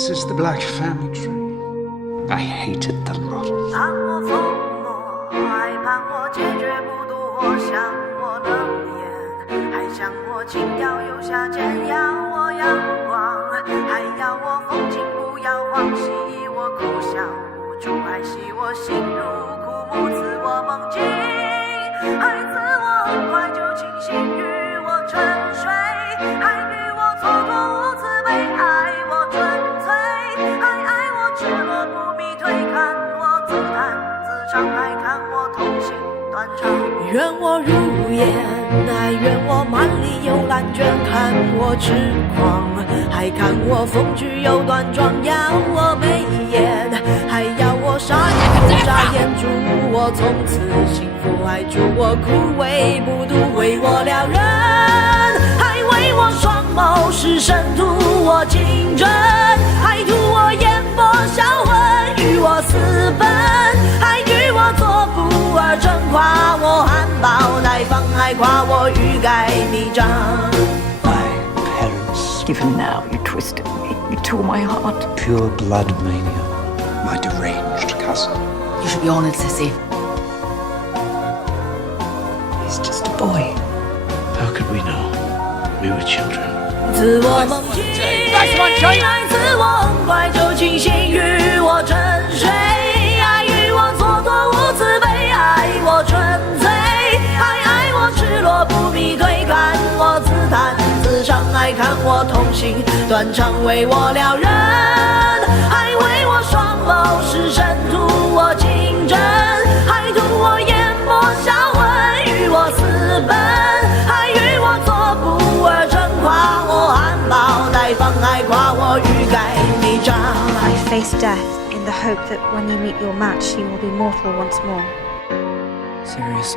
This is the Black Family Tree. I hated the lot. 当我疯魔，害怕我解决不渡，我想我冷眼，还想我情调有下贱，要我阳光，还要我风景不要荒兮，我哭笑无助，还系我心如枯木，赐我梦境，还赐我很快就清醒，与我沉睡，还与我蹉跎无慈悲，爱我纯粹，还爱我赤裸不迷退，看我自弹自唱，还看我痛心断肠。愿我如烟，还愿我满里有烂卷，看我痴狂，还看我风趣又端庄，要我眉眼，还要我傻眼不傻眼，祝我从此幸福，还祝我枯萎不渡，为我撩人，还为我双眸是神，图我情真，还图我眼波销魂，与我私奔，还与我作福而争，夸我含苞待放，还夸我欲盖弥彰。My parents, Even now, you twisted me. You tore my heart. pure blood mania. My deranged cousin. You should be honored, Sissy. He's just a boy. How could we know? We were children. 赐我梦境，爱赐我很快就清醒，与我沉睡，爱与我蹉跎无慈悲，爱我纯粹，还爱我赤裸不迷退，看我自弹自唱，还看我痛心断肠，为我撩人，还为我双眸是神，图我情真，还图我眼波销魂，与我私奔，还与我作福而争，夸我含苞待放，还夸我欲盖弥彰。 I face death in the hope that when you meet your match, you will be mortal once more. Serious.